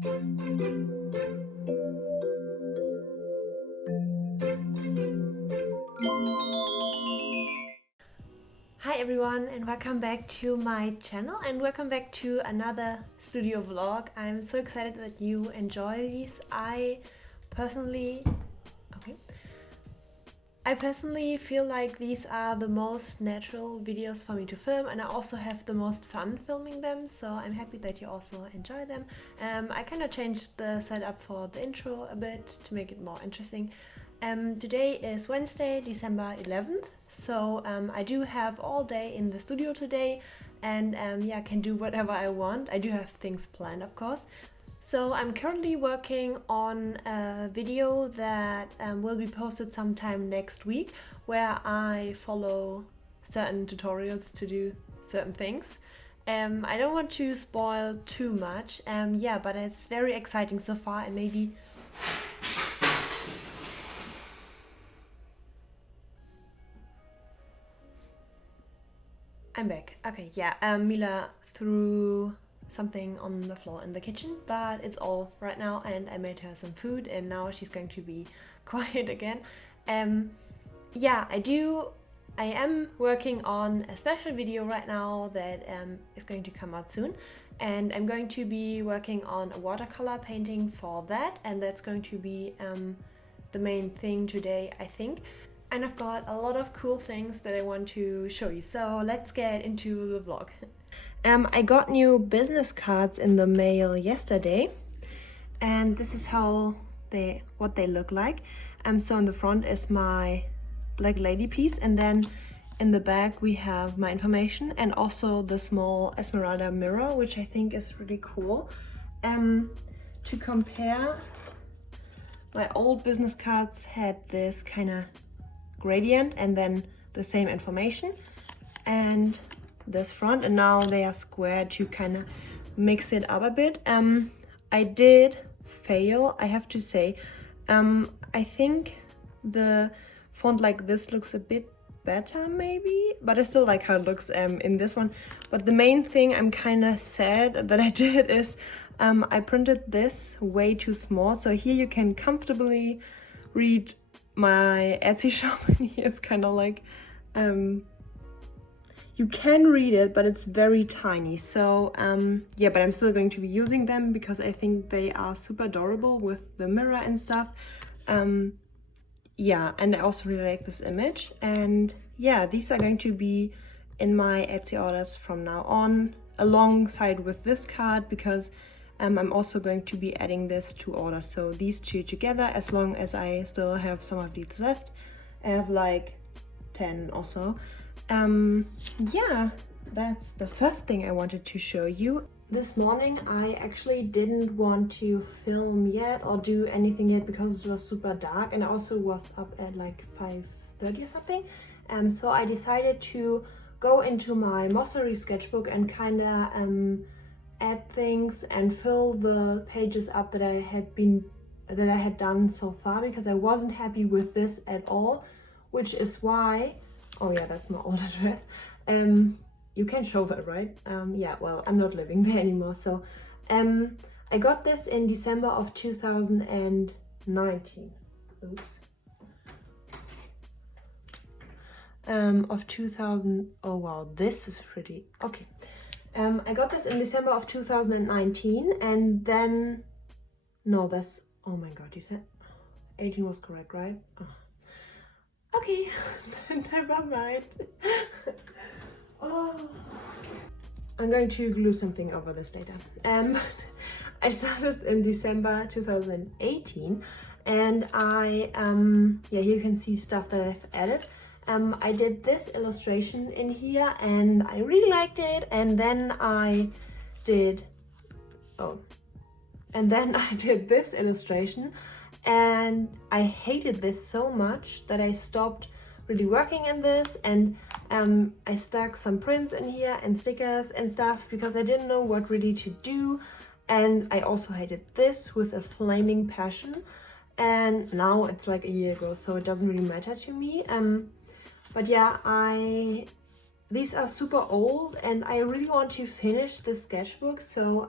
Hi everyone, and welcome back to my channel and welcome back to another studio vlog. I'm so excited that you enjoy these. I personally feel like these are the most natural videos for me to film, and I also have the most fun filming them, so I'm happy that you also enjoy them. I kind of changed the setup for the intro a bit to make it more interesting. Today is Wednesday, December 11th, so I do have all day in the studio today, and yeah, can do whatever I want. I do have things planned, of course. So I'm currently working on a video that will be posted sometime next week, where I follow certain tutorials to do certain things. I don't want to spoil too much, yeah, but it's very exciting so far, and maybe I'm back. Okay, yeah, Mila threw something on the floor in the kitchen, but it's all right now, and I made her some food, and now she's going to be quiet again. Yeah, I am working on a special video right now that is going to come out soon, and I'm going to be working on a watercolor painting for that, and that's going to be the main thing today, I think. And I've got a lot of cool things that I want to show you, so let's get into the vlog. I got new business cards in the mail yesterday, and this is what they look like. So in the front is my Black Lady piece, and then in the back we have my information and also the small Esmeralda mirror, which I think is really cool. To compare, my old business cards had this kind of gradient and then the same information and this front, and now they are square to kind of mix it up a bit. I did fail, I have to say. I think the font like this looks a bit better maybe, but I still like how it looks in this one. But the main thing I'm kind of sad that I did is I printed this way too small, so here you can comfortably read my Etsy shop, and here it's kind of like you can read it, but it's very tiny. So yeah, but I'm still going to be using them because I think they are super adorable with the mirror and stuff. Yeah, and I also really like this image, and yeah, these are going to be in my Etsy orders from now on, alongside with this card, because I'm also going to be adding this to orders. So these two together, as long as I still have some of these left. I have like 10 or so. Yeah, that's the first thing I wanted to show you. This morning I actually didn't want to film yet or do anything yet because it was super dark, and I also was up at like 5:30 or something. So I decided to go into my Mosseri sketchbook and kind of add things and fill the pages up that I had done so far, because I wasn't happy with this at all, which is why, oh yeah, that's my old address. You can show that, right? Yeah, well, I'm not living there anymore. So I got this in December of 2019. Oops. Of 2000, oh wow, this is pretty, okay. I got this in December of 2019, and then, no, that's, oh my god, you said 18 was correct, right? Oh. Okay, never mind. Oh. I'm going to glue something over this later. I started in December 2018, and I, yeah, here you can see stuff that I've added. I did this illustration in here and I really liked it, and then I did this illustration and I hated this so much that I stopped really working in this, and I stuck some prints in here and stickers and stuff because I didn't know what really to do. And I also hated this with a flaming passion, and now it's like a year ago, so it doesn't really matter to me. But yeah, these are super old and I really want to finish the sketchbook, so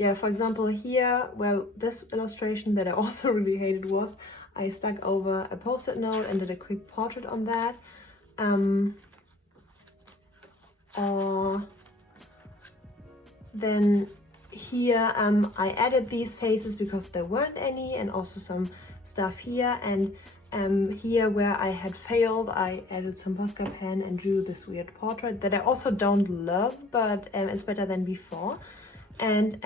yeah, for example here, well, this illustration that I also really hated was I stuck over a post-it note and did a quick portrait on that. Or then here I added these faces because there weren't any, and also some stuff here, and here where I had failed I added some Posca pen and drew this weird portrait that I also don't love, but it's better than before. And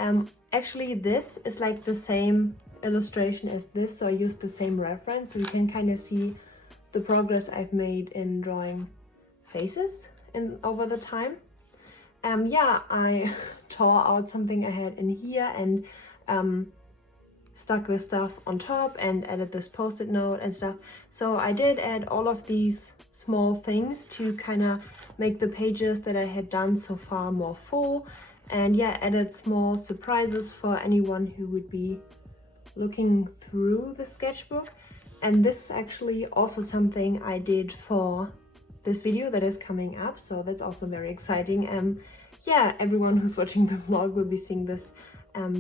actually this is like the same illustration as this, so I used the same reference, so you can kind of see the progress I've made in drawing faces over the time. Yeah, I tore out something I had in here and stuck this stuff on top and added this post-it note and stuff. So I did add all of these small things to kind of make the pages that I had done so far more full, and yeah, added small surprises for anyone who would be looking through the sketchbook. And this is actually also something I did for this video that is coming up, so that's also very exciting. Yeah, everyone who's watching the vlog will be seeing this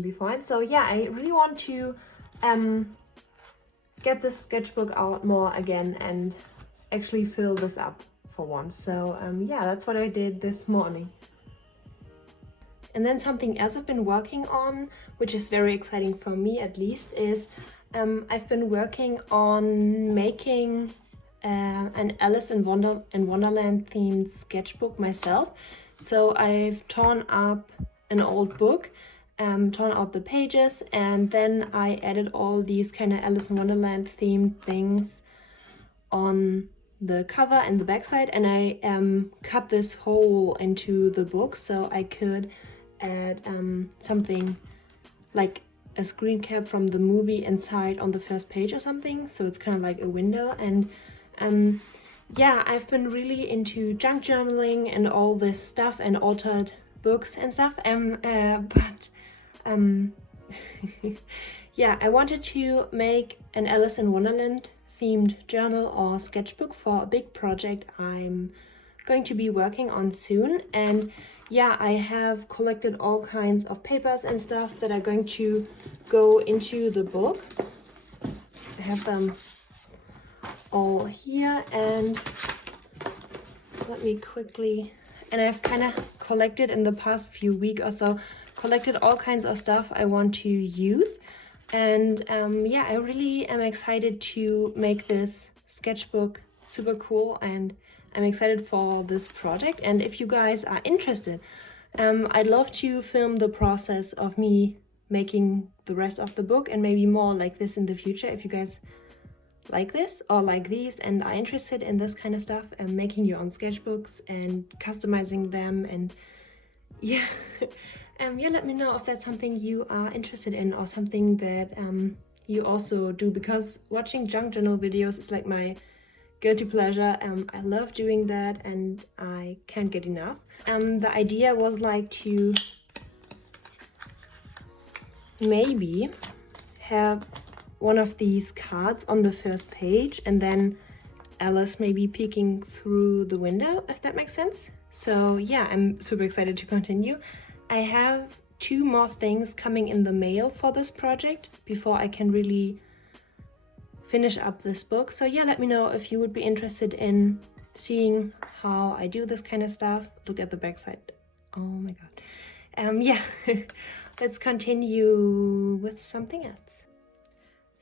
before. And so yeah, I really want to get this sketchbook out more again and actually fill this up for once. So yeah, that's what I did this morning. And then something else I've been working on, which is very exciting for me at least, is I've been working on making an Alice in Wonderland themed sketchbook myself. So I've torn up an old book, torn out the pages, and then I added all these kind of Alice in Wonderland themed things on the cover and the backside, and I cut this hole into the book so I could add something like a screen cap from the movie inside on the first page or something, so it's kind of like a window. And yeah, I've been really into junk journaling and all this stuff and altered books and stuff, yeah, I wanted to make an Alice in Wonderland themed journal or sketchbook for a big project I'm going to be working on soon. And yeah, I have collected all kinds of papers and stuff that are going to go into the book. I have them all here, and let me quickly, and I've kind of collected in the past few weeks or so, collected all kinds of stuff I want to use. And yeah, I really am excited to make this sketchbook super cool, and I'm excited for this project. And if you guys are interested, I'd love to film the process of me making the rest of the book and maybe more like this in the future. If you guys like this or like these and are interested in this kind of stuff and making your own sketchbooks and customizing them, and yeah, yeah, let me know if that's something you are interested in or something that you also do, because watching junk journal videos is like my guilty pleasure. I love doing that and I can't get enough. The idea was like to maybe have one of these cards on the first page and then Alice maybe peeking through the window, if that makes sense. So yeah, I'm super excited to continue. I have 2 more things coming in the mail for this project before I can really finish up this book. So yeah, let me know if you would be interested in seeing how I do this kind of stuff. Look at the backside. Oh my god. Yeah, let's continue with something else.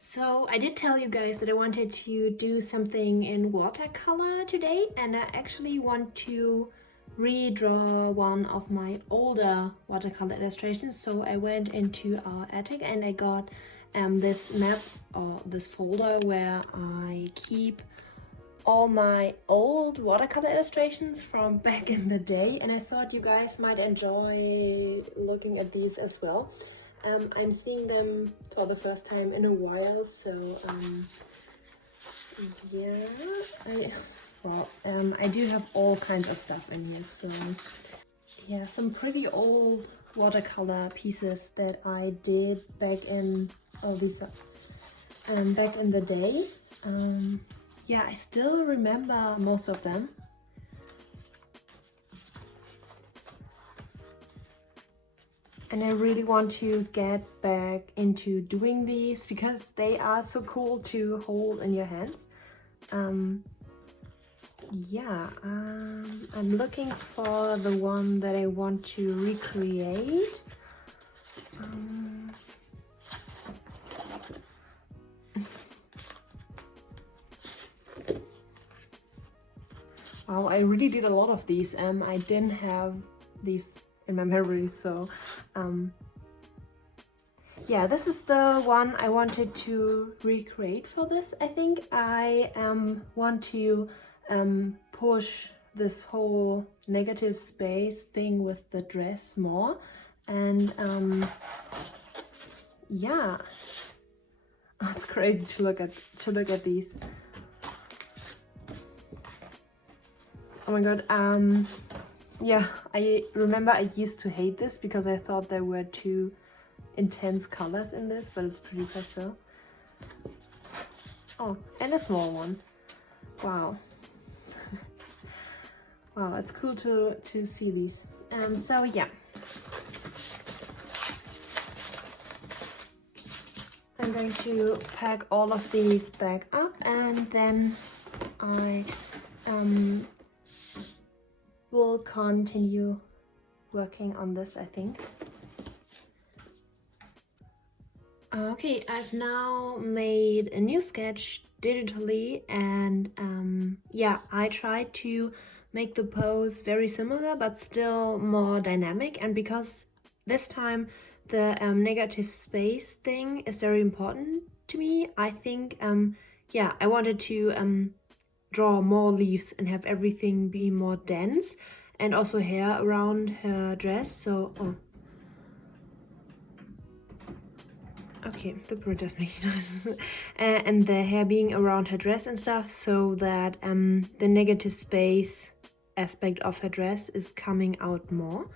So I did tell you guys that I wanted to do something in watercolor today, and I actually want to redraw one of my older watercolor illustrations. So I went into our attic and I got this map or this folder where I keep all my old watercolor illustrations from back in the day, and I thought you guys might enjoy looking at these as well. I'm seeing them for the first time in a while, so yeah, I do have all kinds of stuff in here. So yeah, some pretty old watercolor pieces that I did back in back in the day. Yeah, I still remember most of them. And I really want to get back into doing these because they are so cool to hold in your hands. Yeah, I'm looking for the one that I want to recreate. Wow, I really did a lot of these. I didn't have these in my memory, so yeah, this is the one I wanted to recreate for this. I think I want to push this whole negative space thing with the dress more, and yeah, oh, it's crazy to look at these. Oh my god, yeah, I remember I used to hate this because I thought there were too intense colors in this, but it's pretty pastel. Oh, and a small one. Wow. Wow, it's cool to see these. So yeah. I'm going to pack all of these back up, and then I will continue working on this, I think. Okay, I've now made a new sketch digitally, and yeah, I tried to make the pose very similar but still more dynamic, and because this time the negative space thing is very important to me, I think yeah, I wanted to draw more leaves and have everything be more dense, and also hair around her dress. So okay, the bird does make noises. And the hair being around her dress and stuff, so that the negative space aspect of her dress is coming out more.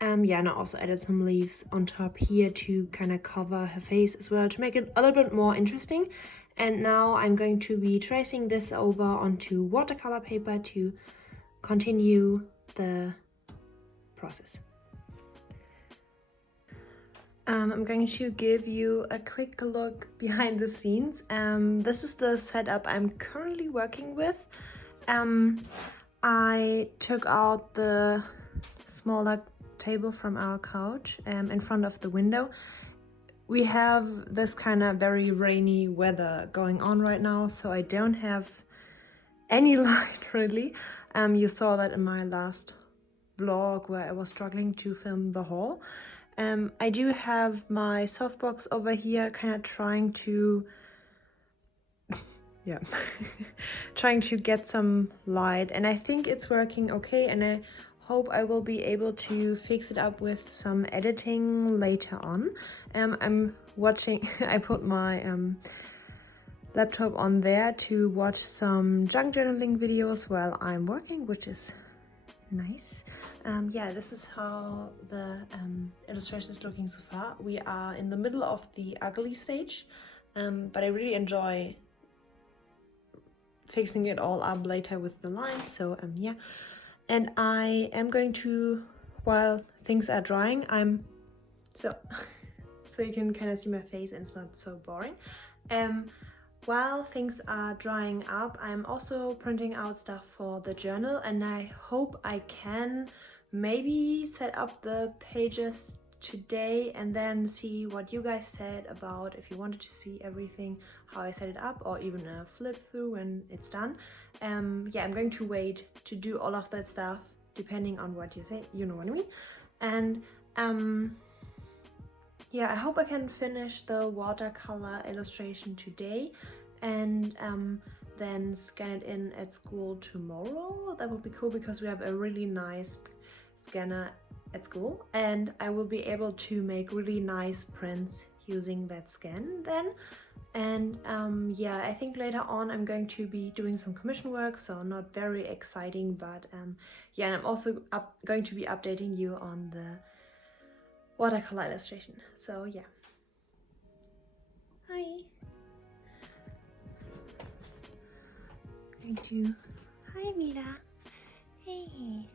Yeah, and I also added some leaves on top here to kind of cover her face as well, to make it a little bit more interesting. And now I'm going to be tracing this over onto watercolor paper to continue the process. I'm going to give you a quick look behind the scenes. This is the setup I'm currently working with. I took out the smaller table from our couch in front of the window. We have this kind of very rainy weather going on right now, so I don't have any light really. You saw that in my last vlog where I was struggling to film the haul. I do have my softbox over here, kind of trying to yeah trying to get some light, and I think it's working okay, and I hope I will be able to fix it up with some editing later on. I'm watching I put my laptop on there to watch some junk journaling videos while I'm working, which is nice. Yeah, this is how the illustration is looking so far. We are in the middle of the ugly stage, but I really enjoy fixing it all up later with the lines, so yeah. And I am going to, while things are drying, so you can kind of see my face and it's not so boring. While things are drying up, I'm also printing out stuff for the journal, and I hope I can maybe set up the pages today and then see what you guys said about if you wanted to see everything, how I set it up, or even a flip through when it's done. Yeah, I'm going to wait to do all of that stuff depending on what you say, you know what I mean. And yeah, I hope I can finish the watercolor illustration today and then scan it in at school tomorrow. That would be cool because we have a really nice scanner at school, and I will be able to make really nice prints using that scan then. And yeah, I think later on I'm going to be doing some commission work, so not very exciting, but yeah, and I'm also going to be updating you on the watercolor illustration. So yeah. Hi. Hi Mila. Hey.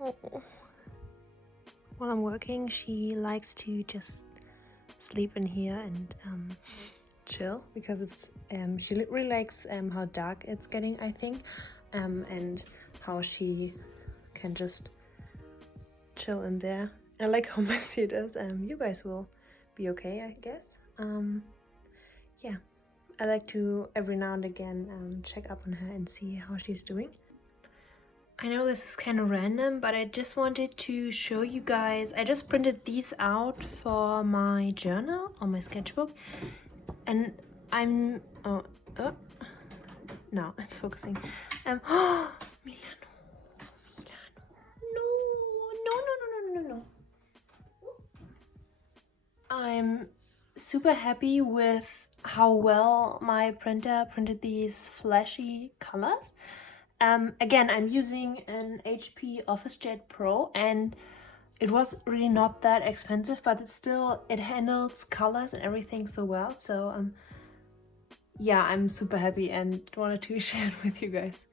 Oh. while I'm working, she likes to just sleep in here and chill, because it's she really likes how dark it's getting, I think, and how she can just chill in there. I like how messy it is. You guys will be okay, I guess. Yeah, I like to every now and again check up on her and see how she's doing. I know this is kind of random, but I just wanted to show you guys. I just printed these out for my journal or my sketchbook, and I'm no, it's focusing. Oh, Milano, no. I'm super happy with how well my printer printed these flashy colors. Again, I'm using an HP OfficeJet Pro, and it was really not that expensive, but it handles colors and everything so well. So yeah, I'm super happy and wanted to share it with you guys.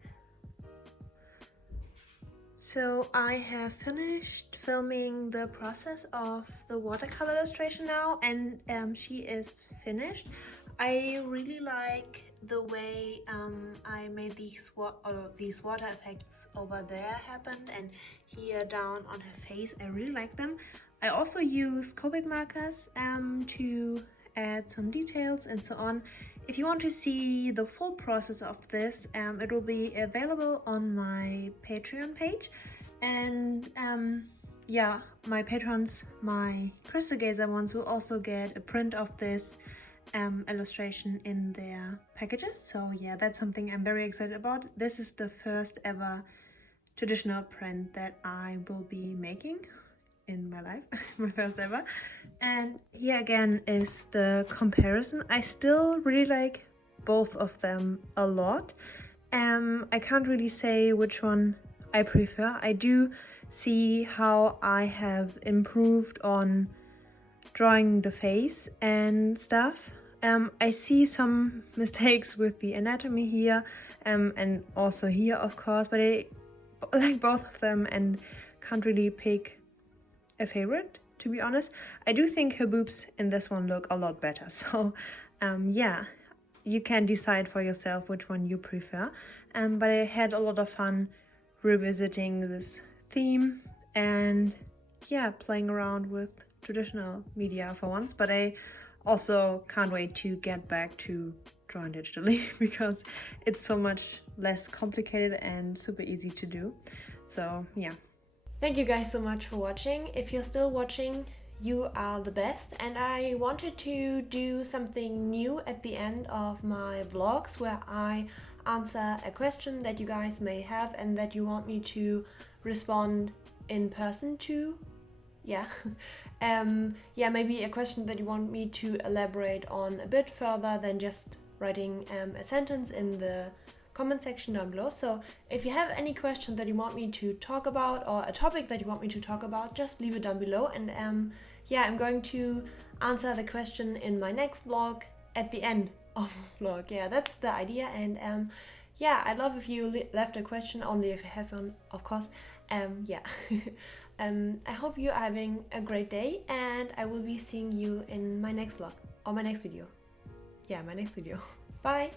So I have finished filming the process of the watercolor illustration now, and she is finished. I really like the way I made these water effects over there happened, and here down on her face. I really like them. I also use Copic markers to add some details and so on. If you want to see the full process of this, it will be available on my Patreon page. And yeah, my patrons, my crystal gazer ones, will also get a print of this illustration in their packages. So yeah, that's something I'm very excited about. This is the first ever traditional print that I will be making in my life, my first ever. And here again is the comparison. I still really like both of them a lot. I can't really say which one I prefer. I do see how I have improved on drawing the face and stuff. I see some mistakes with the anatomy here, and also here, of course, but I like both of them and can't really pick a favorite, to be honest. I do think her boobs in this one look a lot better, so yeah, you can decide for yourself which one you prefer. But I had a lot of fun revisiting this theme and yeah, playing around with traditional media for once. But I also can't wait to get back to drawing digitally because it's so much less complicated and super easy to do. So yeah. Thank you guys so much for watching. If you're still watching, you are the best. And I wanted to do something new at the end of my vlogs where I answer a question that you guys may have and that you want me to respond in person to. Yeah. Yeah, maybe a question that you want me to elaborate on a bit further than just writing a sentence in the comment section down below. So if you have any questions that you want me to talk about or a topic that you want me to talk about, just leave it down below, and yeah, I'm going to answer the question in my next vlog at the end of the vlog. Yeah, that's the idea. And yeah, I'd love if you left a question, only if you have one, of course. Yeah. I hope you're having a great day, and I will be seeing you in my next vlog or my next video. Yeah, my next video. Bye.